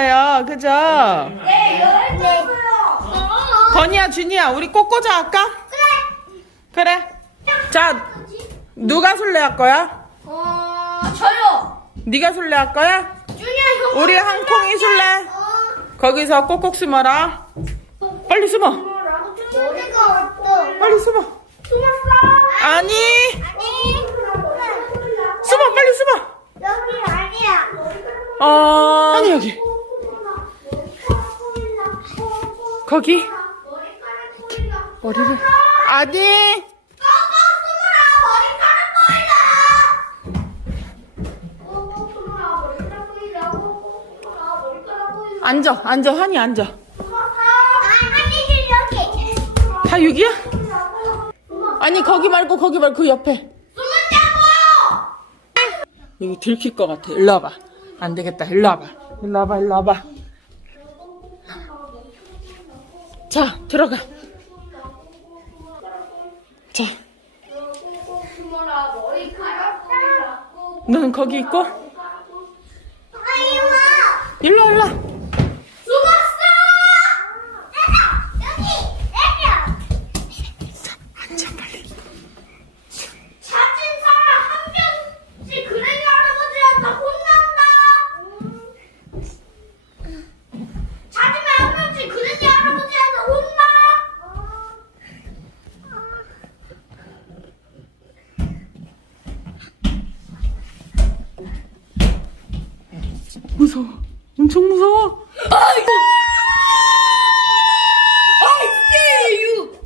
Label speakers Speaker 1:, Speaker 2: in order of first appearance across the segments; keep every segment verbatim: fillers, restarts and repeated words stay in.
Speaker 1: 거예요. 그죠?
Speaker 2: 네, 열었어요.
Speaker 1: 건이야, 준이야, 우리 꼬꼬자 할까? 그래. 그래. 자, 누가 술래 할 거야?
Speaker 2: 어, 저요.
Speaker 1: 네가 술래 할 거야?
Speaker 2: 준이야, 형.
Speaker 1: 우리 항콩이 술래.
Speaker 2: 어.
Speaker 1: 거기서 꼭꼭 숨어라. 빨리 숨어.
Speaker 2: 머리가 없어.
Speaker 1: 빨리 숨어.
Speaker 2: 숨었어?
Speaker 1: 아니.
Speaker 2: 아니.
Speaker 1: 숨어, 빨리 숨어.
Speaker 2: 여기 아니야.
Speaker 1: 어. 아니, 여기. 거기. 머리를. 아니. 앉아, 앉아, 한이 앉아. 다 여기야? 아니, 거기 말고, 거기 말고, 그 옆에. 여기 들킬 것 같아. 일로 와봐. 안 되겠다. 일로 와봐. 일로 와봐, 일로 와봐. 자, 들어가. 자. 너는 거기 있고. 일로 와, 일로 와. 앉아, 빨리.
Speaker 2: 찾은 사람 한 명씩 그레이 할아버지한테 혼난다. 찾으면 한 명씩 그레이 할아버지한테 혼나.
Speaker 1: 무서워. 엄청 무서워.
Speaker 2: 아이고. I see you.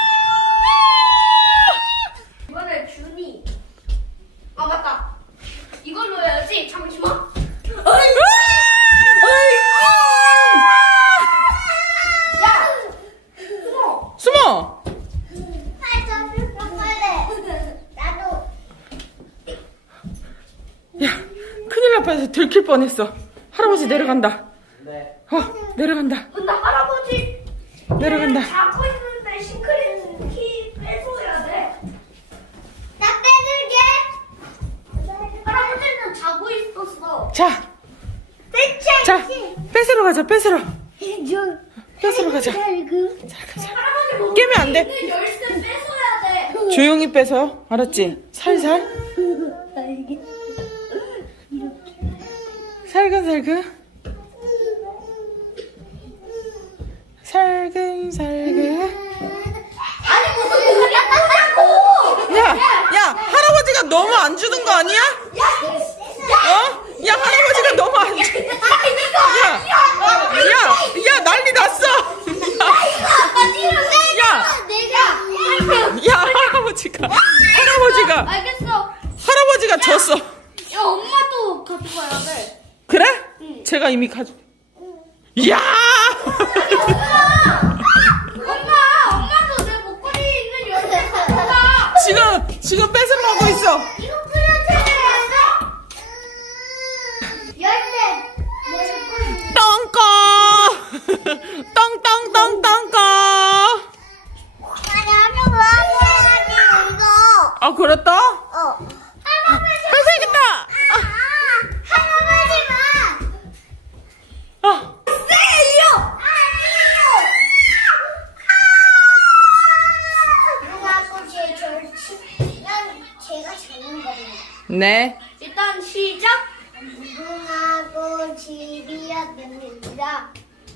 Speaker 2: 이번에 준이. 아 맞다. 이걸로 해야지. 잠시만. 아이고. 야. 숨어.
Speaker 1: 숨어.
Speaker 2: 나도.
Speaker 1: 야, 큰일 날 뻔해서 들킬 뻔했어. 할아버지 내려간다.
Speaker 3: 네.
Speaker 1: 어, 내려간다.
Speaker 2: 근데 할아버지.
Speaker 1: 내려간다.
Speaker 2: 잡고 있는데 싱크림 키 빼줘야 돼. 나 빼줄게. 할아버지는 자고 있었어.
Speaker 1: 자,
Speaker 2: 대체.
Speaker 1: 자, 뺏으러 가자, 뺏으러.
Speaker 2: 저.
Speaker 1: 뺏으러 가자.
Speaker 2: 그.
Speaker 1: 자,
Speaker 2: 할아버지 못
Speaker 1: 깨면 안 돼.
Speaker 2: 있는 열쇠 뺏어야 돼.
Speaker 1: 조용히 뺏어. 알았지? 살살. 살근살근. 살근살근.
Speaker 2: 아니 무슨 소리야 하냐고.
Speaker 1: 야, 야, 할아버지가 너무 안 주는 거 아니야? 어? 야, 할아버지가 너무 안 주. 야, 야, 야, 난리 났어. 야,
Speaker 2: 내가.
Speaker 1: 야, 할아버지가, 할아버지가,
Speaker 2: 알겠어.
Speaker 1: 할아버지가 졌어.
Speaker 2: 야 엄마도 가져가야 돼.
Speaker 1: 그래? 제가 이미 가져. 야!
Speaker 2: 엄마, 엄마도 내 목걸이 있는 열쇠 가져가.
Speaker 1: 지금, 지금 뺏으러 가고 있어.
Speaker 2: 이거 뿌려줘야 열쇠. 내
Speaker 1: 똥꺼! 똥똥똥똥꺼!
Speaker 2: 아니 아주 좋아하지 이거.
Speaker 1: 아, 그랬다?
Speaker 2: 어.
Speaker 1: 뺏어야겠다!
Speaker 2: 할아버지만.
Speaker 1: 아,
Speaker 2: 세요. 아니요. 누가고 제일 좋지? 난 제가 잡는 겁니다.
Speaker 1: 네.
Speaker 2: 일단 시작. 무궁화꽃 피었습니다.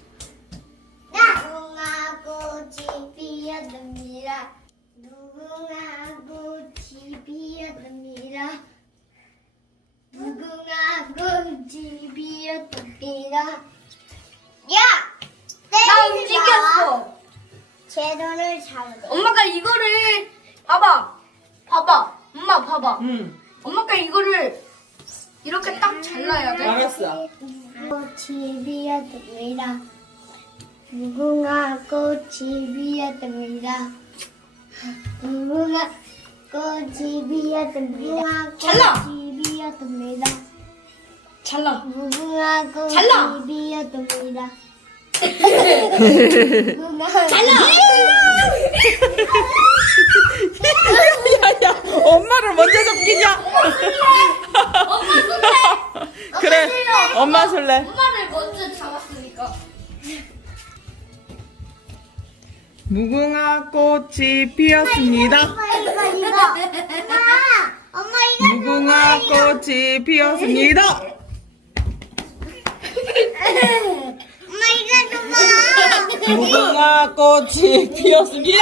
Speaker 2: 무궁화꽃이 피었습니다. 무궁화꽃이 피었습니다. 무궁화꽃이 피었습니다. 야! 나 움직였어. 제 돈을 잡아. 엄마가 이거를 봐봐. 봐봐. 엄마 봐봐.
Speaker 1: 응.
Speaker 2: 엄마가 이거를 이렇게 딱 잘라야 돼.
Speaker 1: 알았어.
Speaker 2: 꽃이 피었습니다. 무궁화 꽃이 피었습니다. 무궁화 꽃이 피었습니다. 잘라. 꽃이 피었습니다. 잘라. 무궁화 꽃이
Speaker 4: 잘라.
Speaker 2: 피었습니다.
Speaker 4: 잘라!
Speaker 1: 야야 엄마를 먼저 잡기냐?
Speaker 2: 엄마 술래.
Speaker 1: 그래 엄마 술래.
Speaker 2: 엄마를 먼저 잡았으니까.
Speaker 1: 무궁화 꽃이 피었습니다.
Speaker 3: 이거 이거 이거. 엄마, 엄마 이거.
Speaker 1: 무궁화 꽃이 피었습니다.
Speaker 3: 엄마 이거 줘봐.
Speaker 1: 무궁화 꽃이 피었습니다.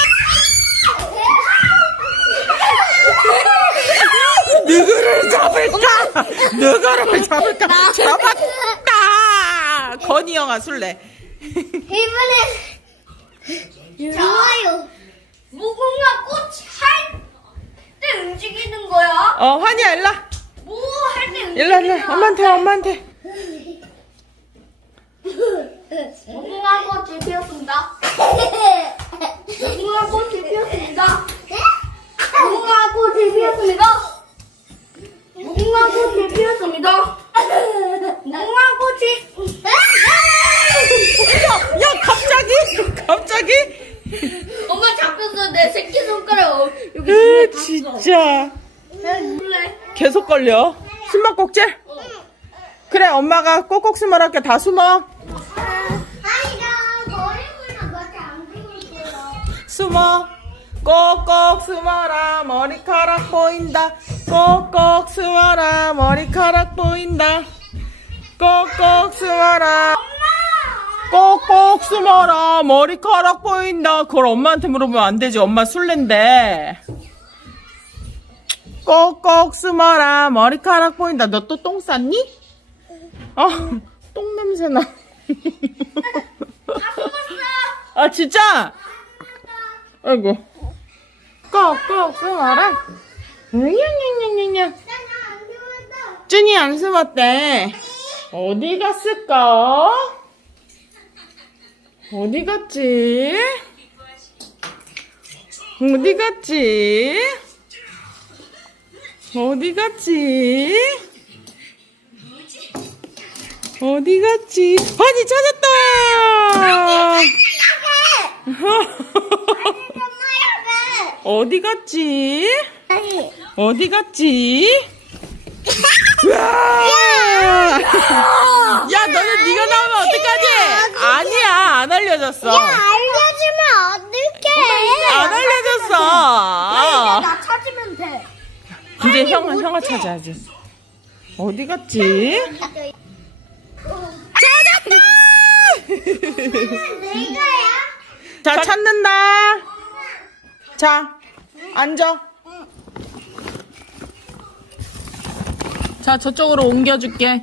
Speaker 1: 누구를 잡을까? 누구를 잡을까? 잡았다. 건이 형아 술래.
Speaker 3: 이번엔 좋아요.
Speaker 2: 무궁화 꽃이 할 때 움직이는 거야?
Speaker 1: 어 환희야 일라.
Speaker 2: 뭐 할 때 움직이는
Speaker 1: 일라 일라. 엄마한테 엄마한테.
Speaker 2: 무궁화 꽃이 피었습니다. 무궁화 꽃이 피었습니다. 무궁화 꽃이 피었습니다. 무궁화 꽃이 피었습니다. 무궁화 꽃이.
Speaker 1: 야 갑자기 갑자기.
Speaker 2: 엄마 잡혔어. 내 새끼 손가락 어, 여기
Speaker 1: 으
Speaker 2: 손에
Speaker 1: 진짜
Speaker 2: 몰래.
Speaker 1: 계속 걸려. 숨바꼭질. 그래 엄마가 꼭꼭 숨어랄게. 다 숨어.
Speaker 3: 아니 나 머리물만 맞지 안 죽을 거야.
Speaker 1: 숨어. 꼭꼭 숨어라 머리카락 보인다. 꼭꼭 숨어라 머리카락 보인다. 꼭꼭 숨어라. 꼭꼭 숨어라 머리카락 보인다. 그걸 엄마한테 물어보면 안 되지. 엄마 술래인데. 꼭꼭 숨어라 머리카락 보인다. 너 또 똥 쌌니? 어, 똥 냄새 나. 아 진짜? 아이고. 꼭꼭 숨어라. 냐냐냐냐냐. 쭈니 안 숨었대. 어디 갔을까? 어디 갔지? 어디 갔지? 어디 갔지? 어디 갔지? 환희 찾았다! 어디 갔지? 어디 갔지? 야! 야, 너는 네가 나오면 어떡하지? 아니야, 안 알려줬어.
Speaker 3: 알려주면 어떡해?
Speaker 1: 안 알려줬어.
Speaker 2: 나 찾으면 돼.
Speaker 1: 이제 형, 형아 찾아야지. 어디 갔지?
Speaker 3: 내가야?
Speaker 1: 자, 찾는다. 자, 앉아. 자, 저쪽으로 옮겨줄게.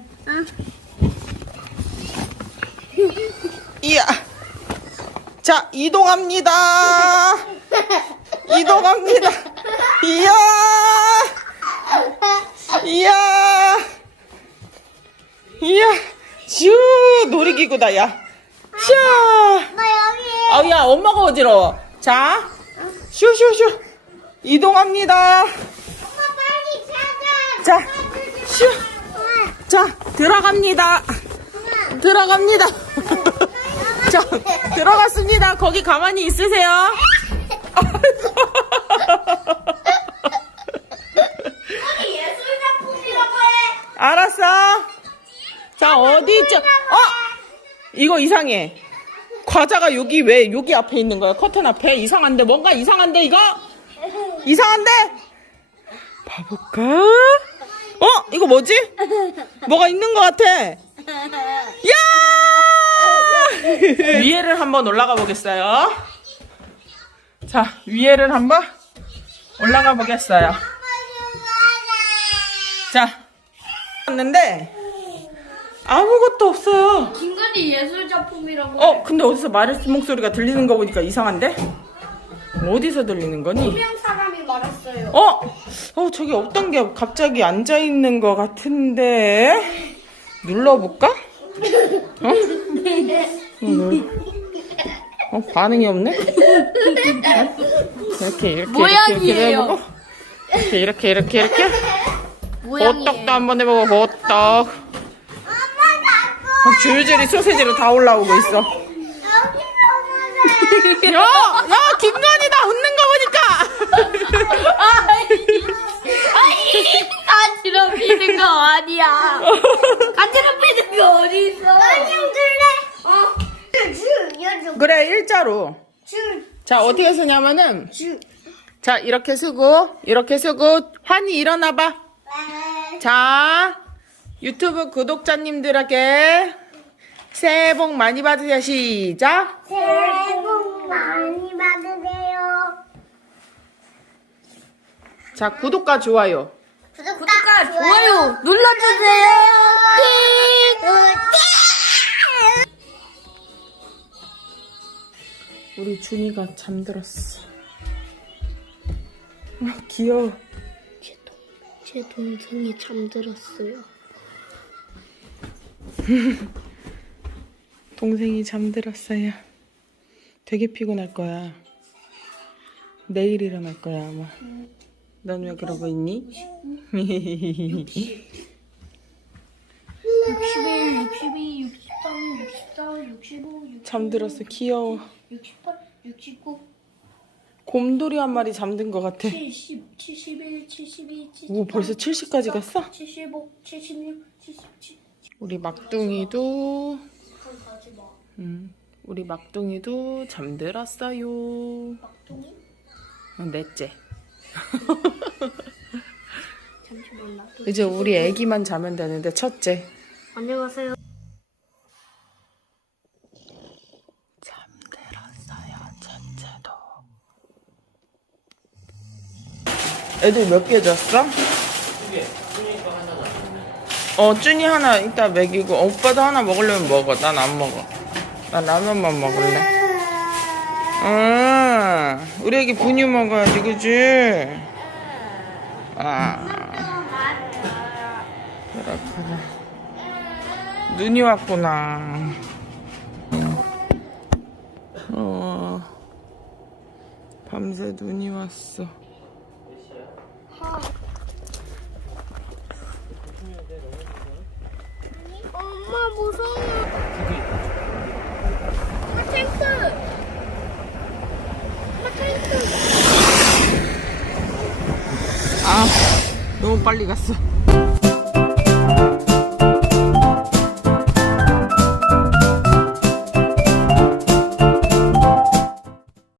Speaker 1: 이야. 자, 이동합니다. 이동합니다. 이야. 이야. 이야. 슈, 놀이기구다, 야. 슈.
Speaker 3: 나 여기.
Speaker 1: 아우, 야, 엄마가 어지러워. 자, 슈슈슈. 이동합니다.
Speaker 3: 엄마 빨리 찾아.
Speaker 1: 자, 슈. 자, 들어갑니다. 들어갑니다. 자, 들어갔습니다. 거기 가만히 있으세요.
Speaker 2: 여기 예술 작품이라고 해.
Speaker 1: 알았어. 자, 어디 있죠? 어? 이거 이상해. 과자가 여기 왜 여기 앞에 있는 거야? 커튼 앞에. 이상한데? 뭔가 이상한데 이거? 이상한데? 봐볼까? 어? 이거 뭐지? 뭐가 있는 것 같아. 야! 위에를 한번 올라가 보겠어요. 자, 위에를 한번 올라가 보겠어요. 자, 왔는데 아무것도 없어요.
Speaker 2: 김건희 예술 작품이라고 해.
Speaker 1: 어, 근데 어디서 말 목소리가 들리는 거 보니까 이상한데? 어디서 들리는 거니?
Speaker 2: 분명 사람이 말했어요.
Speaker 1: 어? 어, 저기 없던 게 갑자기 앉아 있는 것 같은데. 눌러볼까? 어? 어, 반응이 없네? 어? 이렇게, 이렇게,
Speaker 2: 모양이에요.
Speaker 1: 이렇게, 이렇게 해보고. 이렇게, 이렇게, 이렇게, 이렇게. 호떡도 한번 해보고, 호떡. 어, 줄줄이 소세지로 다 올라오고 있어.
Speaker 3: 여기서
Speaker 1: 야, 야, 김건희다 웃는 거 보니까.
Speaker 2: 아니, 간지럽히는 거 아니야. 간지럽히는 거 어디 있어?
Speaker 3: 아니면 들래? 어. 줄, 여주.
Speaker 1: 그래 일자로.
Speaker 3: 줄,
Speaker 1: 자 어떻게 쓰냐면은
Speaker 3: 줄.
Speaker 1: 자 이렇게 쓰고 이렇게 쓰고 환희 일어나봐. 자 유튜브 구독자님들에게 새해 복 많이 받으세요. 시작.
Speaker 3: 새해 복 많이 받으세요.
Speaker 1: 자 구독과 좋아요.
Speaker 3: 구독과
Speaker 2: 좋아요 눌러주세요.
Speaker 1: 우리 준이가 잠들었어. 아, 귀여워.
Speaker 2: 제, 동, 제 동생이 잠들었어요.
Speaker 1: 동생이 잠들었어요. 되게 피곤할 거야. 내일 일어날 거야 아마. 넌 왜 그러고 있니?
Speaker 2: 육십일, 육십이, 육십삼, 육십사, 육십오, 육십육,
Speaker 1: 잠들었어. 귀여워.
Speaker 2: 육십팔, 육십구,
Speaker 1: 곰돌이 한 마리 잠든 것 같아.
Speaker 2: 칠십, 칠십일, 칠십이, 칠십삼,
Speaker 1: 오 벌써 칠십까지 갔어?
Speaker 2: 칠십오, 칠십육, 칠십칠.
Speaker 1: 우리 막둥이도
Speaker 2: 가지 마.
Speaker 1: 음, 우리 막둥이도 잠들었어요.
Speaker 2: 막둥이?
Speaker 1: 어, 넷째.
Speaker 2: 잠시만 나도.
Speaker 1: 이제 우리 애기만 자면 되는데 첫째.
Speaker 2: 안녕하세요.
Speaker 1: 잠들었어요. 첫째도. 애들 몇 개 줬어? 어, 쭈니 하나 이따 먹이고, 어, 오빠도 하나 먹으려면 먹어. 난 안 먹어. 난 라면만 먹을래. 아, 우리 애기 분유 먹어야지, 그지? 아, 그렇구나. 눈이 왔구나. 어, 밤새 눈이 왔어.
Speaker 2: 엄마 무서워. 엄마 탱크. 엄마 탱크.
Speaker 1: 아, 너무 빨리 갔어.